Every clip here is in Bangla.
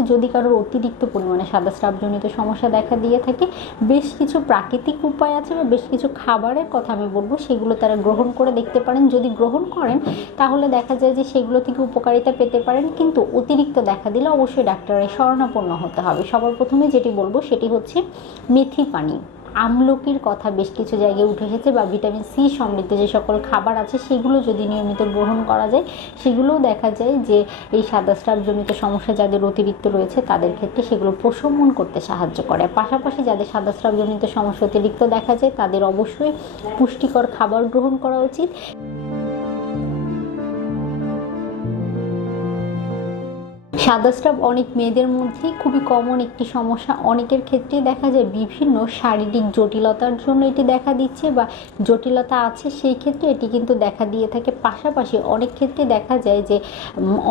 হচ্ছে যদি কারোর অতিরিক্ত পরিমাণে সাদা স্রাবজনিত সমস্যা দেখা দিয়ে থাকে, বেশ কিছু প্রাকৃতিক উপায় আছে বা বেশ কিছু খাবারের কথা আমি বলব, সেগুলো তারা গ্রহণ করে দেখতে পারেন। যদি গ্রহণ করেন, তাহলে দেখা যায় যে সেগুলো থেকে উপকারিতা পেতে পারেন। কিন্তু অতিরিক্ত দেখা দিলে অবশ্যই ডাক্তারের শরণাপন্ন হতে হবে। সবার প্রথমে যেটি বলব, সেটি হচ্ছে মেথি পানি আমলকির কথা বেশ কিছু জায়গায় উঠে এসেছে বা ভিটামিন সি সমৃদ্ধ যে সকল খাবার আছে সেগুলো যদি নিয়মিত গ্রহণ করা যায়, সেগুলোও দেখা যায় যে এই সাদা স্রাবজনিত সমস্যা যাদের অতিরিক্ত রয়েছে তাদের ক্ষেত্রে সেগুলো প্রশমন করতে সাহায্য করে। পাশাপাশি যাদের সাদা স্রাবজনিত সমস্যা অতিরিক্ত দেখা যায়, তাদের অবশ্যই পুষ্টিকর খাবার গ্রহণ করা উচিত। সাদা স্রাব অনেক মেয়েদের মধ্যেই খুবই কমন একটি সমস্যা। অনেকের ক্ষেত্রেই দেখা যায় বিভিন্ন শারীরিক জটিলতার জন্য এটি দেখা দিচ্ছে বা জটিলতা আছে সেই ক্ষেত্রে এটি কিন্তু দেখা দিয়ে থাকে। পাশাপাশি অনেক ক্ষেত্রে দেখা যায় যে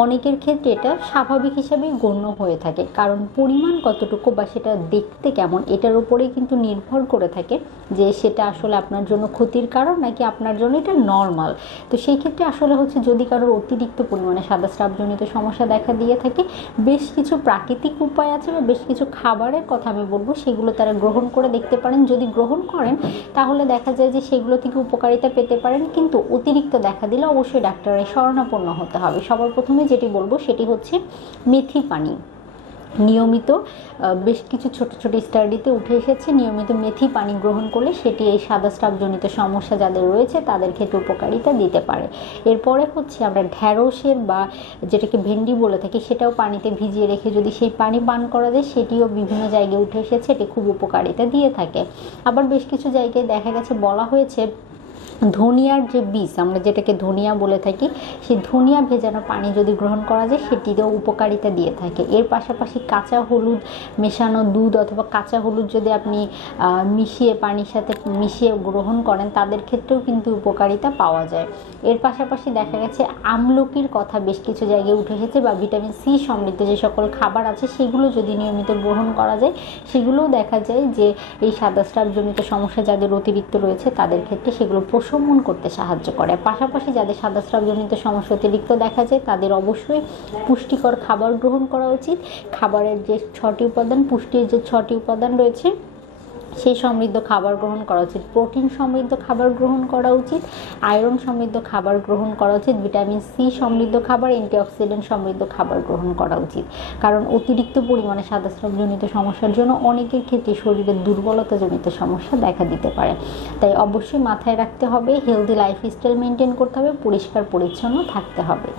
অনেকের ক্ষেত্রে এটা স্বাভাবিক হিসাবেই গণ্য হয়ে থাকে। কারণ পরিমাণ কতটুকু বা সেটা দেখতে কেমন এটার উপরেই কিন্তু নির্ভর করে থাকে যে সেটা আসলে আপনার জন্য ক্ষতির কারণ নাকি আপনার জন্য এটা নর্মাল তো সেই ক্ষেত্রে আসলে হচ্ছে যদি কারোর অতিরিক্ত পরিমাণে সাদা স্রাবজনিত সমস্যা দেখা দিয়ে থাকে বেশ কিছু প্রাকৃতিক উপায় আছে বা বেশ কিছু খাবারের কথা আমি বলব, সেগুলো তারা গ্রহণ করে দেখতে পারেন। যদি গ্রহণ করেন, তাহলে দেখা যায় যে সেগুলো থেকে উপকারিতা পেতে পারেন। কিন্তু অতিরিক্ত দেখা দিলে অবশ্যই ডাক্তারের শরণাপন্ন হতে হবে। সবার প্রথমে যেটি বলব, সেটি হচ্ছে মেথি পানি নিয়মিত বেশ কিছু ছোট ছোট স্টাডিতে উঠে এসেছে। নিয়মিত মেথি পানি গ্রহণ করলে সেটি এই সাদা স্রাবজনিত সমস্যা যাদের রয়েছে, তাদের ক্ষেত্রে উপকারিতা দিতে পারে। এরপরে হচ্ছে আমরা ঢ্যাঁড়সের বা যেটাকে ভেন্ডি বলে থাকি, সেটাও পানিতে ভিজিয়ে রেখে যদি সেই পানি পান করা যায়, সেটিও বিভিন্ন জায়গায় উঠে এসেছে, এটি খুব উপকারিতা দিয়ে থাকে। আবার বেশ কিছু জায়গায় দেখা গেছে, বলা হয়েছে ধনিয়ার যে বীজ, আমরা যেটাকে ধনিয়া বলে থাকি, সেই ধনিয়া ভেজানো পানি যদি গ্রহণ করা যায়, সেটিতেও উপকারিতা দিয়ে থাকে। এর পাশাপাশি কাঁচা হলুদ মেশানো দুধ অথবা কাঁচা হলুদ যদি আপনি মিশিয়ে পানির সাথে মিশিয়ে গ্রহণ করেন, তাদের ক্ষেত্রেও কিন্তু উপকারিতা পাওয়া যায়। এর পাশাপাশি দেখা গেছে, আমলকির কথা বেশ কিছু জায়গায় উঠে এসেছে বা ভিটামিন সি সমৃদ্ধ যে সকল খাবার আছে, সেগুলো যদি নিয়মিত গ্রহণ করা যায়, সেগুলোও দেখা যায় যে এই সাদা স্রাবজনিত সমস্যা যাদের অতিরিক্ত রয়েছে, তাদের ক্ষেত্রে সেগুলো প্রশমন করতে সাহায্য করে। পাশাপাশি যাদের সাদাস্রাবজনিত সমস্যা অতিরিক্ত দেখা যায়, তাদের অবশ্যই পুষ্টিকর খাবার গ্রহণ করা উচিত। খাবারের যে ছটি উপাদান, পুষ্টির যে ছটি উপাদান রয়েছে সেই সমৃদ্ধ খাবার গ্রহণ করা উচিত। প্রোটিন সমৃদ্ধ খাবার গ্রহণ করা উচিত। আয়রন সমৃদ্ধ খাবার গ্রহণ করা উচিত। ভিটামিন সি সমৃদ্ধ খাবার, অ্যান্টিঅক্সিডেন্ট সমৃদ্ধ খাবার গ্রহণ করা উচিত। কারণ অতিরিক্ত পরিমাণে সাদাস্রাবজনিত সমস্যার জন্য অনেকের ক্ষেত্রে শরীরের দুর্বলতাজনিত সমস্যা দেখা দিতে পারে। তাই অবশ্যই মাথায় রাখতে হবে হেলদি লাইফস্টাইল মেনটেন করতে হবে পরিষ্কার পরিচ্ছন্ন থাকতে হবে।